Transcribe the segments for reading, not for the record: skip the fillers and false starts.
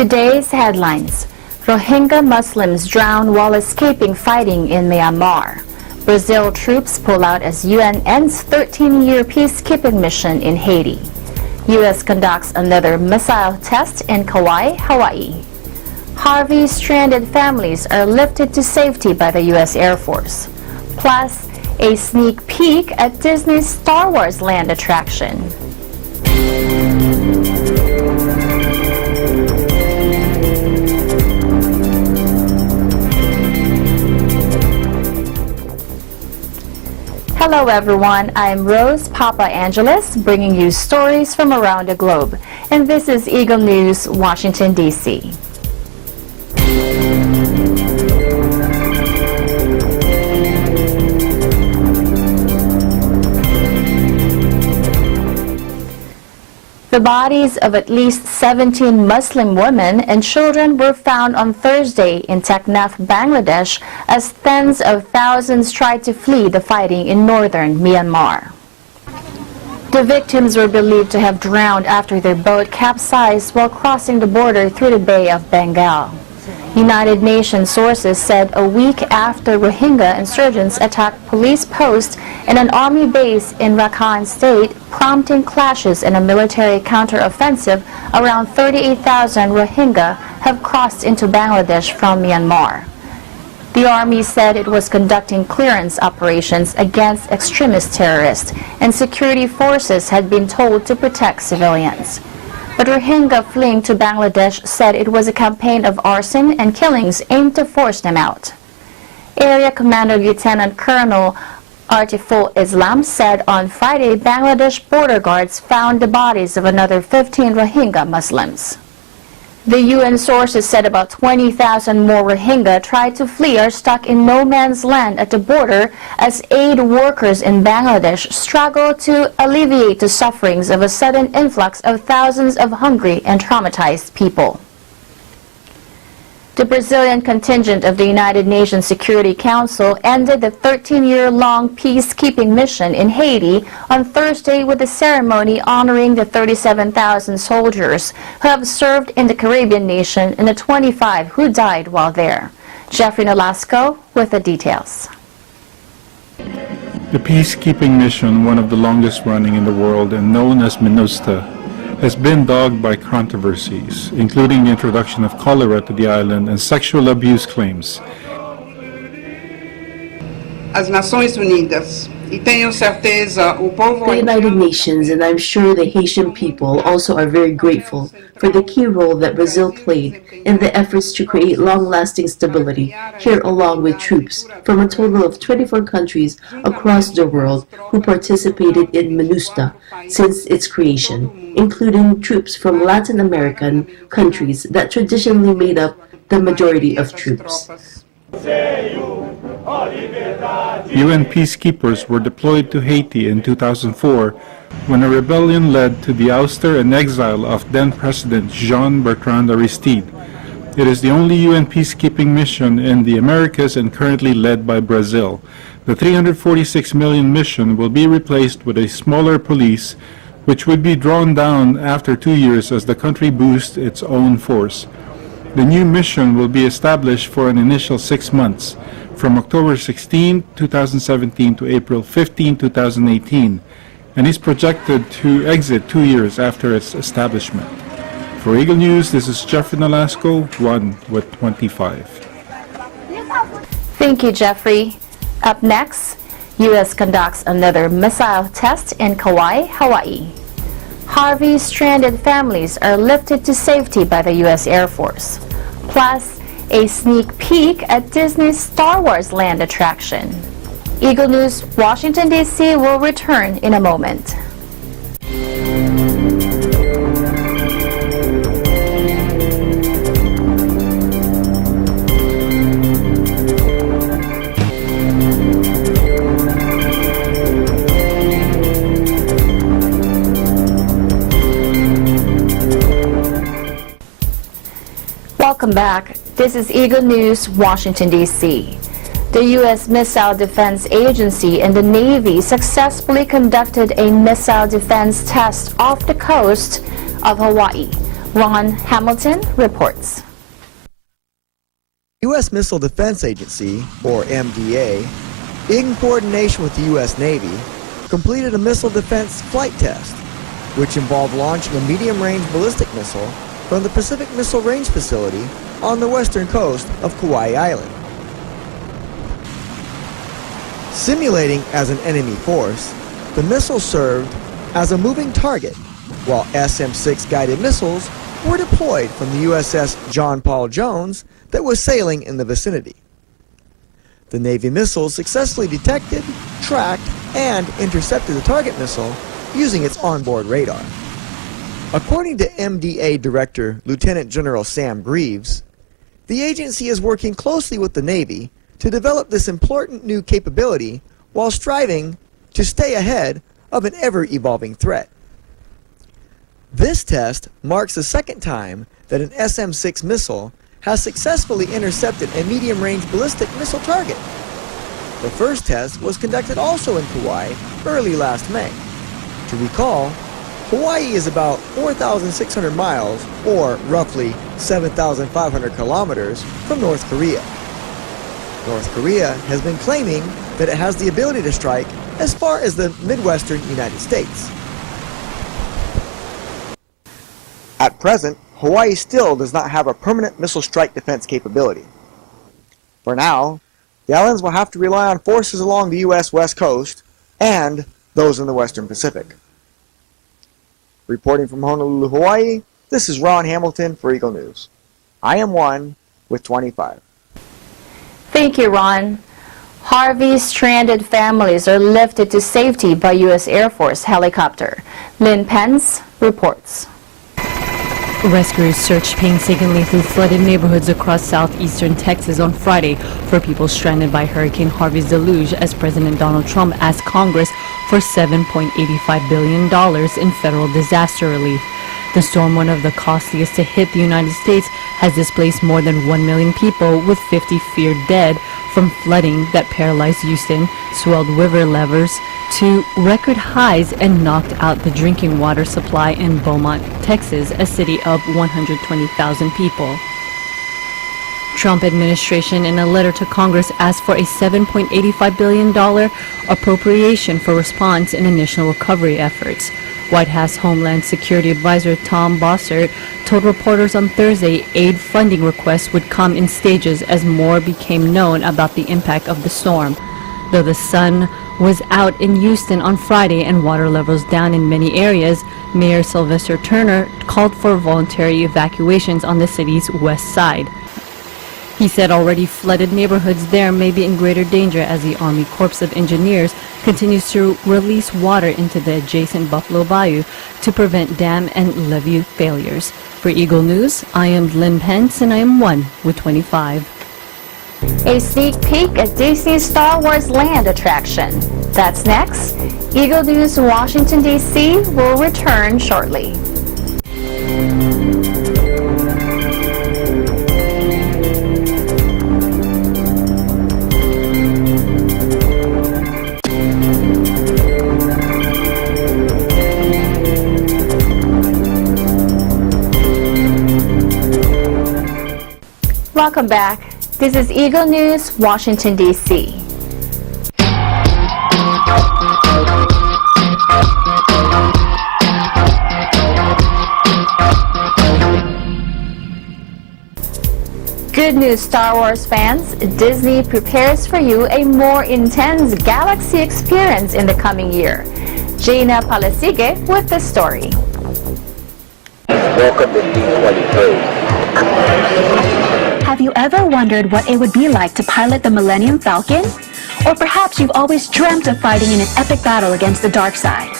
Today's headlines. Rohingya Muslims drown while escaping fighting in Myanmar. Brazil troops pull out as UN ends 13-year peacekeeping mission in Haiti. U.S. conducts another missile test in Kauai, Hawaii. Harvey stranded families are lifted to safety by the U.S. Air Force. Plus, a sneak peek at Disney's Star Wars Land attraction. Hello everyone, I'm Rose Papa Angeles, bringing you stories from around the globe. And this is Eagle News, Washington, D.C. The bodies of at least 17 Muslim women and children were found on Thursday in Teknaf, Bangladesh, as tens of thousands tried to flee the fighting in northern Myanmar. The victims were believed to have drowned after their boat capsized while crossing the border through the Bay of Bengal. United Nations sources said a week after Rohingya insurgents attacked police posts and an army base in Rakhine State, prompting clashes in a military counter-offensive, around 38,000 Rohingya have crossed into Bangladesh from Myanmar. The army said it was conducting clearance operations against extremist terrorists, and security forces had been told to protect civilians. But Rohingya fleeing to Bangladesh said it was a campaign of arson and killings aimed to force them out. Area Commander Lieutenant Colonel Artiful Islam said on Friday Bangladesh border guards found the bodies of another 15 Rohingya Muslims. The UN sources said about 20,000 more Rohingya tried to flee or stuck in no man's land at the border as aid workers in Bangladesh struggle to alleviate the sufferings of a sudden influx of thousands of hungry and traumatized people. The Brazilian contingent of the United Nations Security Council ended the 13-year-long peacekeeping mission in Haiti on Thursday with a ceremony honoring the 37,000 soldiers who have served in the Caribbean nation and the 25 who died while there. Jeffrey Nolasco with the details. The peacekeeping mission, one of the longest running in the world and known as MINUSTA, has been dogged by controversies, including the introduction of cholera to the island and sexual abuse claims. As Nações Unidas, e tenho certeza o povo. The United Nations and I'm sure the Haitian people also are very grateful for the key role that Brazil played in the efforts to create long-lasting stability here, along with troops from a total of 24 countries across the world who participated in MINUSTA since its creation, including troops from Latin American countries that traditionally made up the majority of troops. UN peacekeepers were deployed to Haiti in 2004 when a rebellion led to the ouster and exile of then-President Jean-Bertrand Aristide. It is the only UN peacekeeping mission in the Americas and currently led by Brazil. The $346 million mission will be replaced with a smaller police, which would be drawn down after 2 years as the country boosts its own force. The new mission will be established for an initial 6 months, from October 16, 2017 to April 15, 2018, and is projected to exit 2 years after its establishment. For Eagle News, this is Jeffrey Nolasco, 1 with 25. Thank you, Jeffrey. Up next, U.S. conducts another missile test in Kauai, Hawaii. Harvey stranded families are lifted to safety by the U.S. Air Force. Plus, a sneak peek at Disney's Star Wars Land attraction. Eagle News, Washington, D.C. will return in a moment. Welcome back. This is Eagle News, Washington, D.C. The U.S. Missile Defense Agency and the Navy successfully conducted a missile defense test off the coast of Hawaii, Ron Hamilton reports. U.S. Missile Defense Agency, or MDA, in coordination with the U.S. Navy, completed a missile defense flight test, which involved launching a medium-range ballistic missile from the Pacific Missile Range facility on the western coast of Kauai Island. Simulating as an enemy force, the missile served as a moving target, while SM-6 guided missiles were deployed from the USS John Paul Jones that was sailing in the vicinity. The Navy missiles successfully detected, tracked, and intercepted the target missile using its onboard radar. According to MDA Director Lieutenant General Sam Greaves, the agency is working closely with the Navy to develop this important new capability while striving to stay ahead of an ever-evolving threat. This test marks the second time that an SM-6 missile has successfully intercepted a medium-range ballistic missile target. The first test was conducted also in Kauai early last May. To recall, Hawaii is about 4,600 miles, or roughly 7,500 kilometers, from North Korea. North Korea has been claiming that it has the ability to strike as far as the Midwestern United States. At present, Hawaii still does not have a permanent missile strike defense capability. For now, the islands will have to rely on forces along the U.S. West Coast and those in the Western Pacific. Reporting from Honolulu, Hawaii, this is Ron Hamilton for Eagle News. I am one with 25. Thank you, Ron. Harvey's stranded families are lifted to safety by U.S. Air Force helicopter. Lynn Pence reports. Rescuers searched painstakingly through flooded neighborhoods across southeastern Texas on Friday for people stranded by Hurricane Harvey's deluge as President Donald Trump asked Congress for $7.85 billion in federal disaster relief. The storm, one of the costliest to hit the United States, has displaced more than 1 million people, with 50 feared dead from flooding that paralyzed Houston, swelled river levels to record highs, and knocked out the drinking water supply in Beaumont, Texas, a city of 120,000 people. Trump administration in a letter to Congress asked for a $7.85 billion appropriation for response and initial recovery efforts. White House Homeland Security Advisor Tom Bossert told reporters on Thursday aid funding requests would come in stages as more became known about the impact of the storm. Though the sun was out in Houston on Friday and water levels down in many areas, Mayor Sylvester Turner called for voluntary evacuations on the city's west side. He said already flooded neighborhoods there may be in greater danger as the Army Corps of Engineers continues to release water into the adjacent Buffalo Bayou to prevent dam and levee failures. For Eagle News, I am Lynn Pence and I am one with 25. A sneak peek at Disney's Star Wars Land attraction. That's next. Eagle News Washington, D.C. will return shortly. Welcome back. This is Eagle News, Washington, D.C. Good news, Star Wars fans. Disney prepares for you a more intense galaxy experience in the coming year. Gina Palasige with the story. Welcome to D23. Have you ever wondered what it would be like to pilot the Millennium Falcon? Or perhaps you've always dreamt of fighting in an epic battle against the dark side.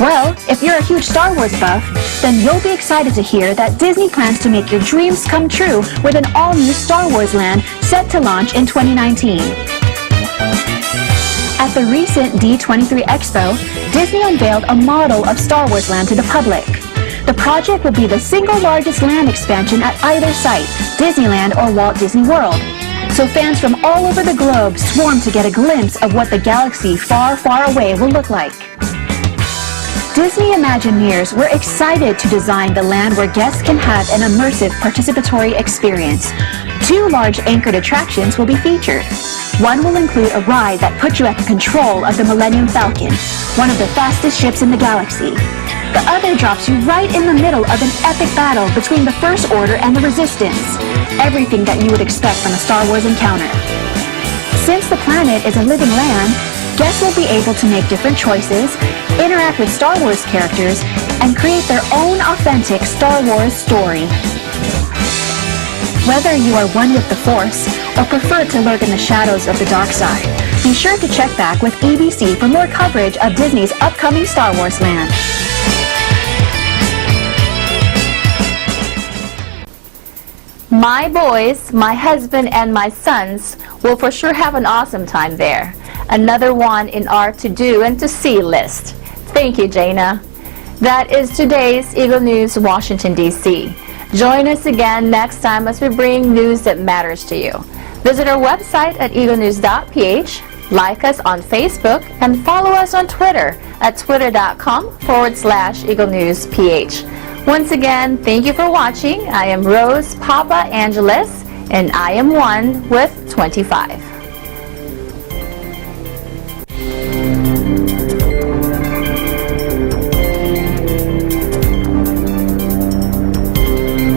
Well, if you're a huge Star Wars buff, then you'll be excited to hear that Disney plans to make your dreams come true with an all-new Star Wars land set to launch in 2019. At the recent D23 Expo, Disney unveiled a model of Star Wars Land to the public. The project will be the single largest land expansion at either site, Disneyland or Walt Disney World. So fans from all over the globe swarm to get a glimpse of what the galaxy far, far away will look like. Disney Imagineers were excited to design the land where guests can have an immersive participatory experience. 2 large anchored attractions will be featured. One will include a ride that puts you at the control of the Millennium Falcon, one of the fastest ships in the galaxy. The other drops you right in the middle of an epic battle between the First Order and the Resistance. Everything that you would expect from a Star Wars encounter. Since the planet is a living land, guests will be able to make different choices, interact with Star Wars characters, and create their own authentic Star Wars story. Whether you are one with the Force or prefer to lurk in the shadows of the dark side, be sure to check back with ABC for more coverage of Disney's upcoming Star Wars land. My boys, my husband, and my sons will for sure have an awesome time there. Another one in our to-do and to-see list. Thank you, Jana. That is today's Eagle News, Washington, D.C. Join us again next time as we bring news that matters to you. Visit our website at Eaglenews.PH, like us on Facebook, and follow us on Twitter at twitter.com/EagleNewsPH. Once again, thank you for watching. I am Rose Papa Angeles, and I am 1 with 25.